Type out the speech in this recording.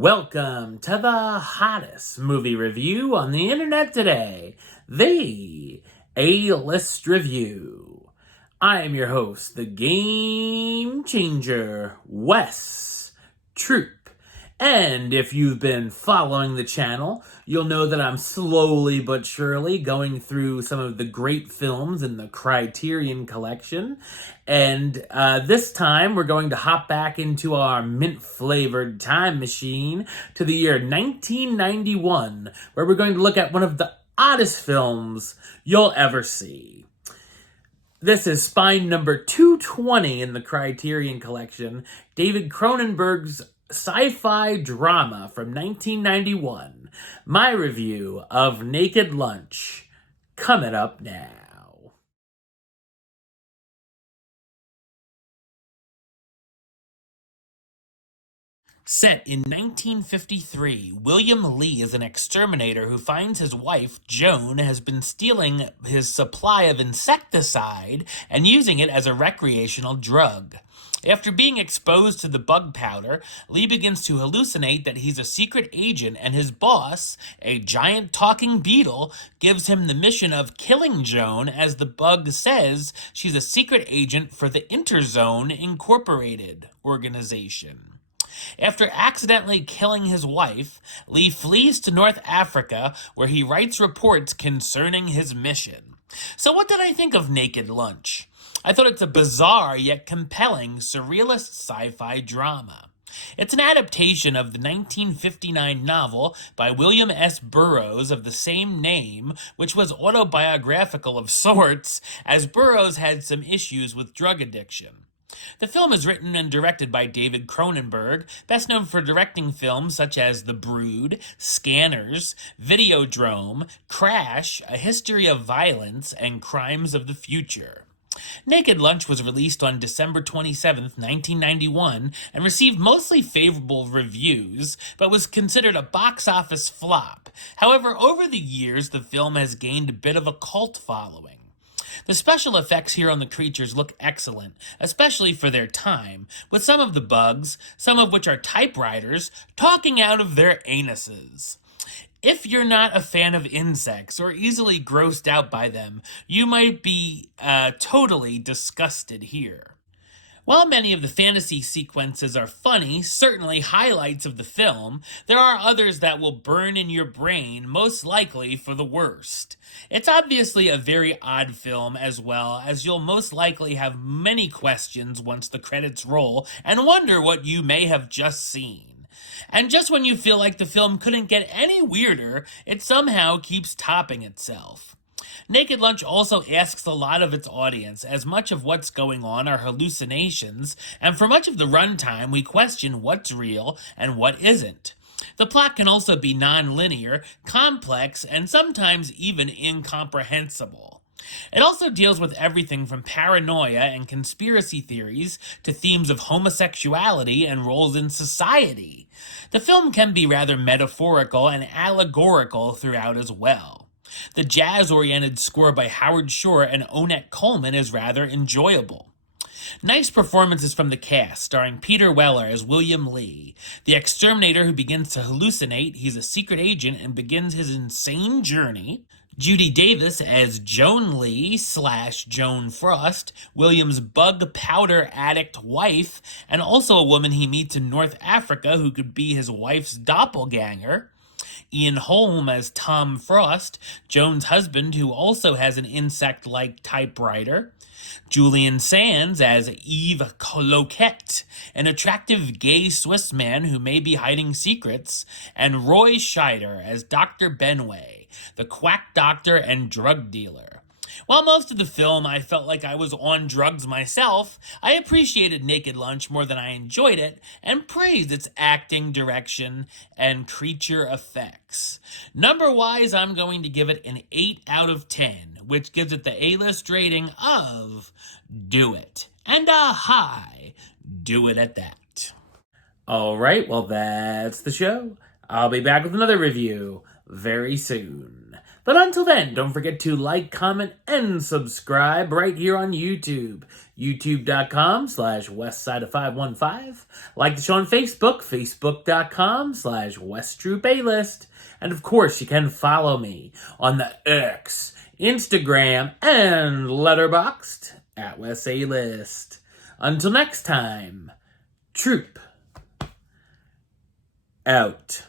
Welcome to the hottest movie review on the internet today, the A-List Review. I am your host, the Game Changer, Wes Troop. And if you've been following the channel, you'll know that I'm slowly but surely going through some of the great films in the Criterion Collection. And this time, we're going to hop back into our mint-flavored time machine to the year 1991, where we're going to look at one of the oddest films you'll ever see. This is spine number 220 in the Criterion Collection, David Cronenberg's sci-fi drama from 1991. My review of Naked Lunch, coming up now. Set in 1953, William Lee is an exterminator who finds his wife, Joan, has been stealing his supply of insecticide and using it as a recreational drug. After being exposed to the bug powder, Lee begins to hallucinate that he's a secret agent and his boss, a giant talking beetle, gives him the mission of killing Joan as the bug says she's a secret agent for the Interzone Incorporated organization. After accidentally killing his wife, Lee flees to North Africa where he writes reports concerning his mission. So what did I think of Naked Lunch? I thought it's a bizarre yet compelling surrealist sci-fi drama. It's an adaptation of the 1959 novel by William S. Burroughs of the same name, which was autobiographical of sorts, as Burroughs had some issues with drug addiction. The film is written and directed by David Cronenberg, best known for directing films such as The Brood, Scanners, Videodrome, Crash, A History of Violence, and Crimes of the Future. Naked Lunch was released on December 27, 1991, and received mostly favorable reviews, but was considered a box office flop. However, over the years, the film has gained a bit of a cult following. The special effects here on the creatures look excellent, especially for their time, with some of the bugs, some of which are typewriters, talking out of their anuses. If you're not a fan of insects or easily grossed out by them, you might be totally disgusted here. While many of the fantasy sequences are funny, certainly highlights of the film, there are others that will burn in your brain, most likely for the worst. It's obviously a very odd film as well, as you'll most likely have many questions once the credits roll and wonder what you may have just seen. And just when you feel like the film couldn't get any weirder, it somehow keeps topping itself. Naked Lunch also asks a lot of its audience, as much of what's going on are hallucinations, and for much of the runtime we question what's real and what isn't. The plot can also be non-linear, complex, and sometimes even incomprehensible. It also deals with everything from paranoia and conspiracy theories to themes of homosexuality and roles in society. The film can be rather metaphorical and allegorical throughout as well. The jazz-oriented score by Howard Shore and Onette Coleman is rather enjoyable. Nice performances from the cast, starring Peter Weller as William Lee, the exterminator who begins to hallucinate. He's a secret agent and begins his insane journey. Judy Davis as Joan Lee / Joan Frost, William's bug powder addict wife, and also a woman he meets in North Africa who could be his wife's doppelganger. Ian Holm as Tom Frost, Joan's husband who also has an insect-like typewriter. Julian Sands as Yves Cloquet, an attractive gay Swiss man who may be hiding secrets. And Roy Scheider as Dr. Benway, the quack doctor and drug dealer. While most of the film I felt like I was on drugs myself, I appreciated Naked Lunch more than I enjoyed it and praised its acting, direction, and creature effects. Number-wise, I'm going to give it an 8 out of 10, which gives it the A-list rating of do it. And a high do it at that. Alright, well that's the show. I'll be back with another review very soon. But until then, don't forget to like, comment, and subscribe right here on YouTube. YouTube.com/WestsideOf515. Like the show on Facebook, Facebook.com/WestTroopaList. And of course, you can follow me on the X, Instagram, and Letterboxd at WesAList. Until next time, Troop out.